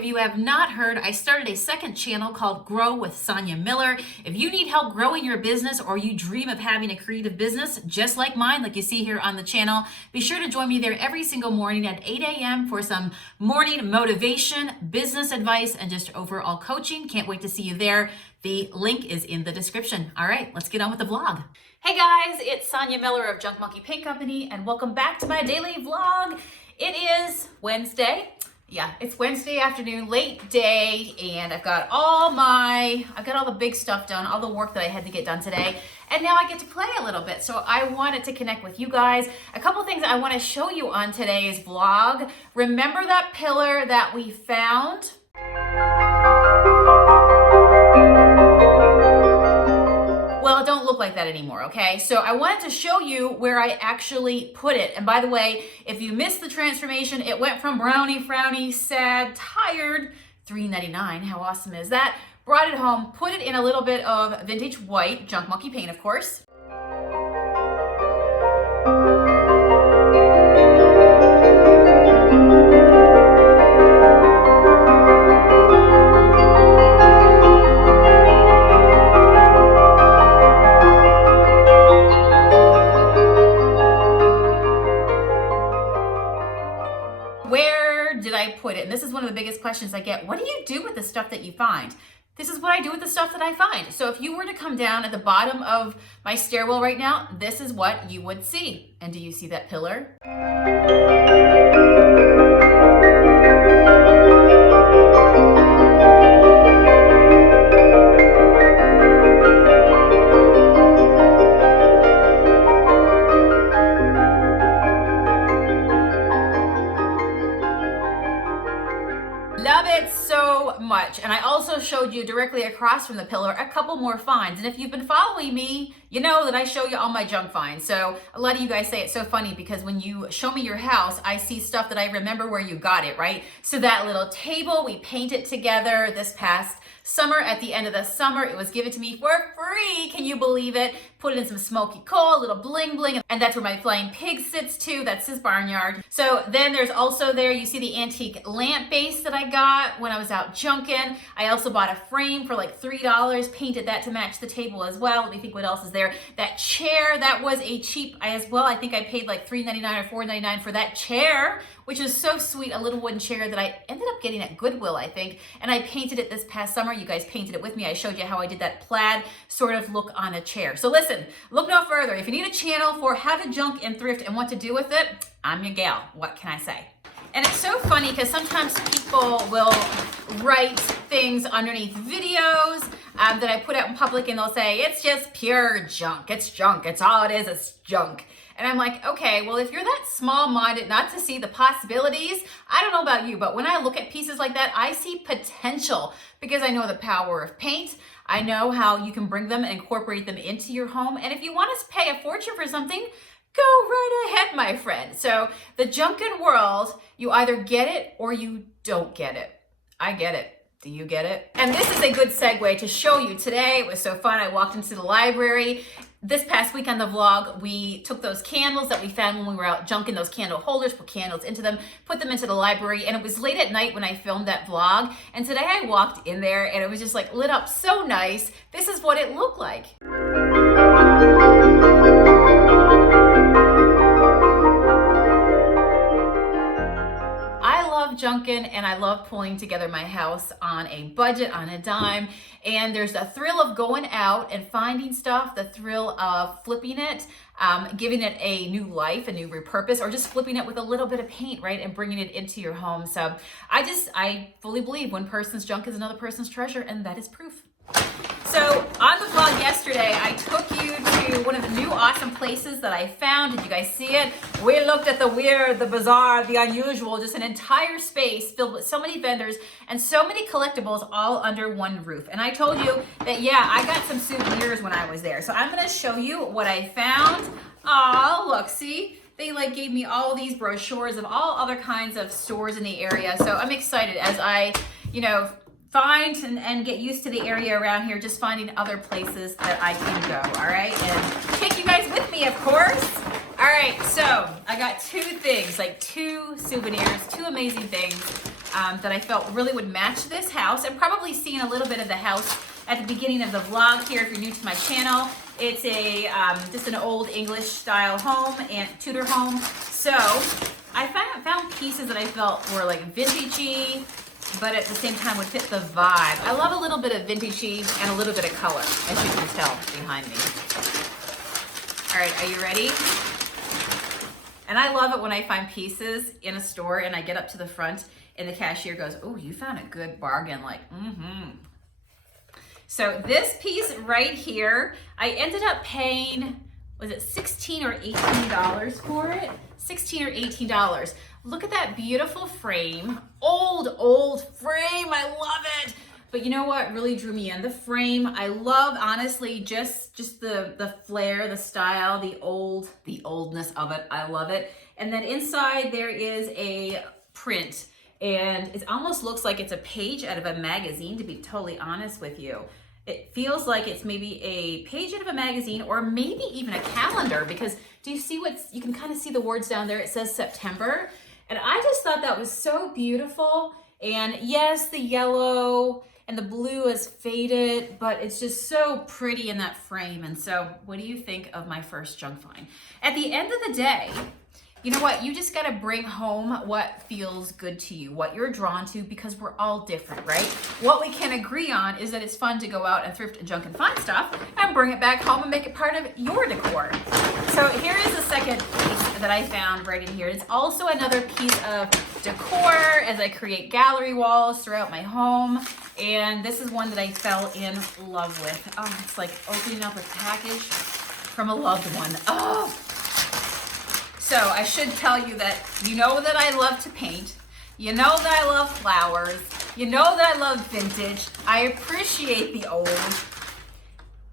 If you have not heard, I started a second channel called Grow with Sonia Miller. If you need help growing your business or you dream of having a creative business just like mine, like you see here on the channel, be sure to join me there every single morning at 8 a.m. for some morning motivation, business advice, and just overall coaching. Can't wait to see you there. The link is in the description. All right, let's get on with the vlog. Hey guys, it's Sonia Miller of Junk Monkey Paint Company, and welcome back to my daily vlog. It is Wednesday. Yeah, it's Wednesday afternoon, late day, and I've got all the big stuff done, all the work that I had to get done today, and now I get to play a little bit. So I wanted to connect with you guys. A couple things I want to show you on today's vlog. Remember that pillar that we found? Well, it don't look like that anymore, okay? So I wanted to show you where I actually put it. And by the way, if you missed the transformation, it went from brownie, frowny, sad, tired, $3.99. How awesome is that? Brought it home, put it in a little bit of vintage white, Junk Monkey paint, of course. Where did I put it? And this is one of the biggest questions I get. What do you do with the stuff that you find? This is what I do with the stuff that I find. So if you were to come down at the bottom of my stairwell right now, this is what you would see. And do you see that pillar? Love it so much. And I also showed you directly across from the pillar a couple more finds. And if you've been following me, you know that I show you all my junk finds. So a lot of you guys say it's so funny because when you show me your house, I see stuff that I remember where you got it, right? So that little table, we painted together this past summer. At the end of the summer, it was given to me for free. Can you believe it? Put it in some smoky coal, a little bling bling, and that's where my flying pig sits too. That's his barnyard. So then there's also there, you see the antique lamp base that I got when I was out junking. I also bought a frame for like $3, painted that to match the table as well. Let me think what else is there. That chair, that was a cheap as well. I think I paid like $3.99 or $4.99 for that chair, which is so sweet, a little wooden chair that I ended up getting at Goodwill, I think. And I painted it this past summer. You guys painted it with me. I showed you how I did that plaid sort of look on a chair. So listen, look no further. If you need a channel for how to junk and thrift and what to do with it, I'm your gal. What can I say? And it's so funny because sometimes people will write things underneath videos that I put out in public and they'll say, it's just pure junk. It's junk. It's all it is. It's junk. And I'm like, okay, well, if you're that small-minded not to see the possibilities, I don't know about you, but when I look at pieces like that, I see potential because I know the power of paint. I know how you can bring them and incorporate them into your home. And if you want to pay a fortune for something, go right ahead, my friend. So the junkin' world, you either get it or you don't get it. I get it. Do you get it? And this is a good segue to show you today. It was so fun. I walked into the library. This past week on the vlog, we took those candles that we found when we were out junking, those candle holders, put candles into them, put them into the library, and it was late at night when I filmed that vlog. And today I walked in there and it was just like lit up so nice. This is what it looked like. Junkin' and I love pulling together my house on a budget, on a dime, and there's a thrill of going out and finding stuff, the thrill of flipping it, giving it a new life, a new repurpose, or just flipping it with a little bit of paint, right, and bringing it into your home. So I fully believe one person's junk is another person's treasure, and that is proof. So on the vlog yesterday, I took you to one of the new awesome places that I found. Did you guys see it? We looked at the weird, the bizarre, the unusual, just an entire space filled with so many vendors and so many collectibles all under one roof. And I told you that, yeah, I got some souvenirs when I was there. So I'm going to show you what I found. Oh, look, see? They like gave me all these brochures of all other kinds of stores in the area. So I'm excited as I, find and get used to the area around here, just finding other places that I can go, all right? And take you guys with me, of course. All right, so I got two things, like two souvenirs, two amazing things. that I felt really would match this house, and probably seeing a little bit of the house at the beginning of the vlog here if you're new to my channel. It's a just an old English style home and Tudor home. So I found pieces that I felt were like vintagey, but at the same time would fit the vibe. I love a little bit of vintagey and a little bit of color, as you can tell behind me. All right, are you ready? And I love it when I find pieces in a store and I get up to the front and the cashier goes, "Oh, you found a good bargain." Like, So this piece right here, I ended up paying, was it $16 or $18 for it? $16 or $18. Look at that beautiful frame. Old frame, I love it. But you know what really drew me in? The frame. I love, honestly, just the flair, the style, the oldness of it. I love it. And then inside there is a print, and it almost looks like it's a page out of a magazine, to be totally honest with you. It feels like it's maybe a page out of a magazine or maybe even a calendar, because do you see you can kind of see the words down there. It says September. And I just thought that was so beautiful. And yes, the yellow and the blue is faded, but it's just so pretty in that frame. And so what do you think of my first junk find? At the end of the day, you know what? You just got to bring home what feels good to you, what you're drawn to, because we're all different, right? What we can agree on is that it's fun to go out and thrift and junk and find stuff and bring it back home and make it part of your decor. So here is the second piece that I found right in here. It's also another piece of decor as I create gallery walls throughout my home. And this is one that I fell in love with. Oh, it's like opening up a package from a loved one. Oh. So I should tell you that you know that I love to paint. You know that I love flowers. You know that I love vintage. I appreciate the old.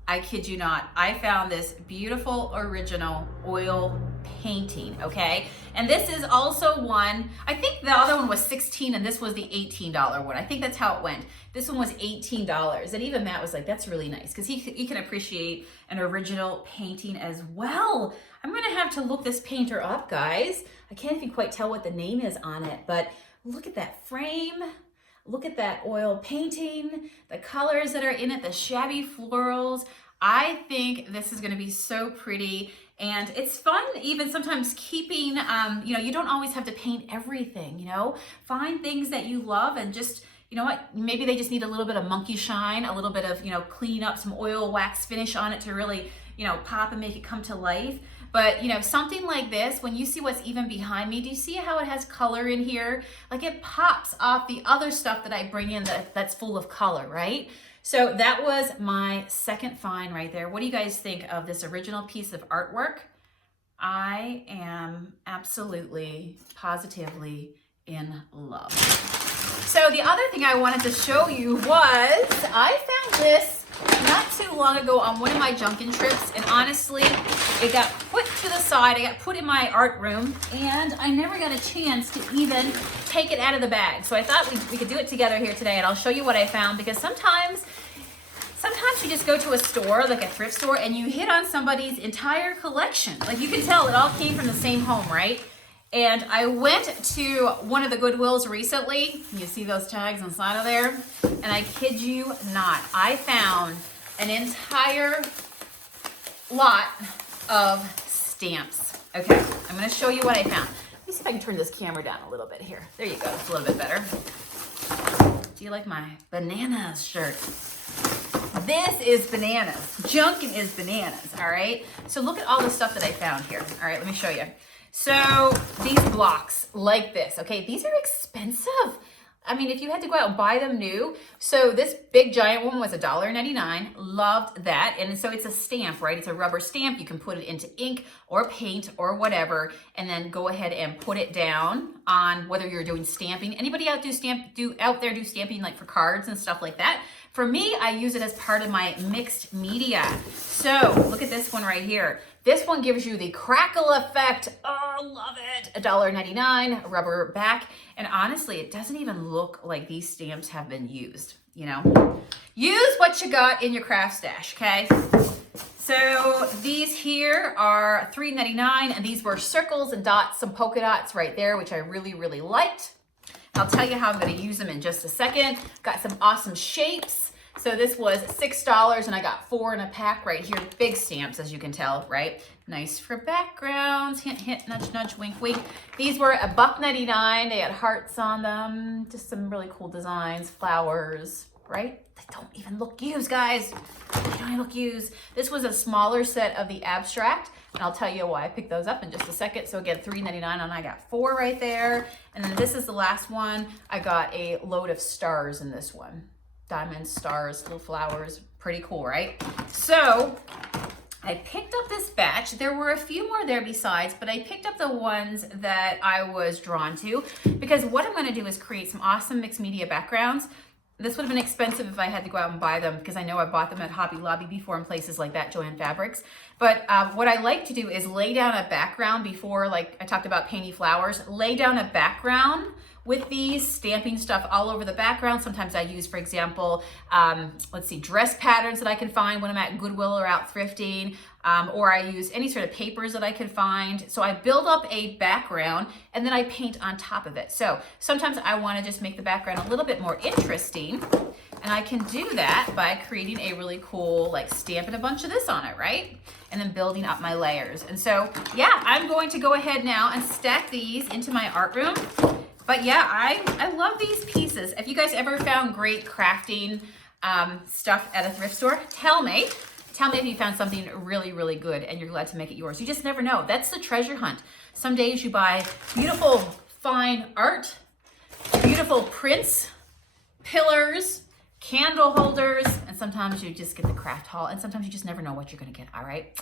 I kid you not. I found this beautiful original oil painting, okay? And this is also one, I think the other one was $16 and this was the $18 one. I think that's how it went. This one was $18. And even Matt was like, that's really nice, because he can appreciate an original painting as well. I'm gonna have to look this painter up, guys. I can't even quite tell what the name is on it, but look at that frame. Look at that oil painting, the colors that are in it, the shabby florals. I think this is gonna be so pretty, and it's fun even sometimes keeping, you don't always have to paint everything, Find things that you love and just, you know what, maybe they just need a little bit of monkey shine, a little bit of, clean up, some oil wax finish on it to really, pop and make it come to life. But, something like this, when you see what's even behind me, do you see how it has color in here? Like it pops off the other stuff that I bring in that's full of color, right? So that was my second find right there. What do you guys think of this original piece of artwork? I am absolutely, positively in love. So the other thing I wanted to show you was I found this not too long ago on one of my junkin' trips, and honestly, it got put to the side. It got put in my art room, and I never got a chance to even take it out of the bag. So I thought we could do it together here today, and I'll show you what I found, because sometimes you just go to a store, like a thrift store, and you hit on somebody's entire collection. Like you can tell it all came from the same home, right? And I went to one of the Goodwills recently. You see those tags inside of there? And I kid you not, I found an entire lot of stamps. Okay, I'm gonna show you what I found. Let me see if I can turn this camera down a little bit here. There you go, it's a little bit better. Do you like my bananas shirt? This is bananas. Junkin' is bananas, all right? So look at all the stuff that I found here. All right, let me show you. So these blocks like this, okay, these are expensive. I mean, if you had to go out and buy them new. So this big giant one was $1.99. Loved that. And so it's a stamp, right? It's a rubber stamp. You can put it into ink or paint or whatever, and then go ahead and put it down on whether you're doing stamping. Anybody out there do stamping like for cards and stuff like that? For me, I use it as part of my mixed media. So look at this one right here. This one gives you the crackle effect. Oh, love it. $1.99, rubber back. And honestly, it doesn't even look like these stamps have been used, Use what you got in your craft stash, okay? So these here are $3.99, and these were circles and dots, some polka dots right there, which I really, really liked. I'll tell you how I'm going to use them in just a second. Got some awesome shapes. So this was $6 and I got 4 in a pack right here. Big stamps, as you can tell, right? Nice for backgrounds. Hint, hint, nudge, nudge, wink, wink. These were $1.99. They had hearts on them. Just some really cool designs, flowers, right? They don't even look used, guys. They don't even look used. This was a smaller set of the abstract. And I'll tell you why I picked those up in just a second. So again, $3.99 and I got 4 right there. And then this is the last one. I got a load of stars in this one. Diamonds, stars, little flowers, pretty cool, right? So I picked up this batch. There were a few more there besides, but I picked up the ones that I was drawn to because what I'm gonna do is create some awesome mixed media backgrounds. This would have been expensive if I had to go out and buy them because I know I bought them at Hobby Lobby before in places like that, Joann Fabrics. But what I like to do is lay down a background before, like I talked about painty flowers, lay down a background with these, stamping stuff all over the background. Sometimes I use, for example, let's see, dress patterns that I can find when I'm at Goodwill or out thrifting, or I use any sort of papers that I can find. So I build up a background and then I paint on top of it. So sometimes I wanna just make the background a little bit more interesting, and I can do that by creating a really cool, like stamping a bunch of this on it, right? And then building up my layers. And so, yeah, I'm going to go ahead now and stack these into my art room. But yeah, I love these pieces. If you guys ever found great crafting stuff at a thrift store, tell me if you found something really, really good and you're glad to make it yours. You just never know. That's the treasure hunt. Some days you buy beautiful, fine art, beautiful prints, pillars, candle holders, and sometimes you just get the craft haul, and sometimes you just never know what you're gonna get, all right?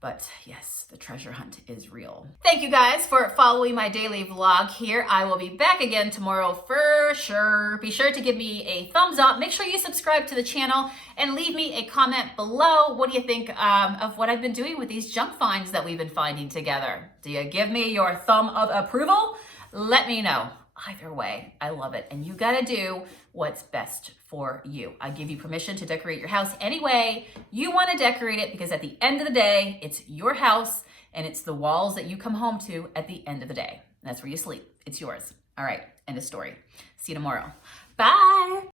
But yes, the treasure hunt is real. Thank you guys for following my daily vlog here. I will be back again tomorrow for sure. Be sure to give me a thumbs up. Make sure you subscribe to the channel and leave me a comment below. What do you think of what I've been doing with these junk finds that we've been finding together? Do you give me your thumb of approval? Let me know. Either way, I love it. And you gotta do what's best for you. I give you permission to decorate your house any way you wanna decorate it, because at the end of the day, it's your house and it's the walls that you come home to at the end of the day. That's where you sleep. It's yours. All right, end of story. See you tomorrow. Bye.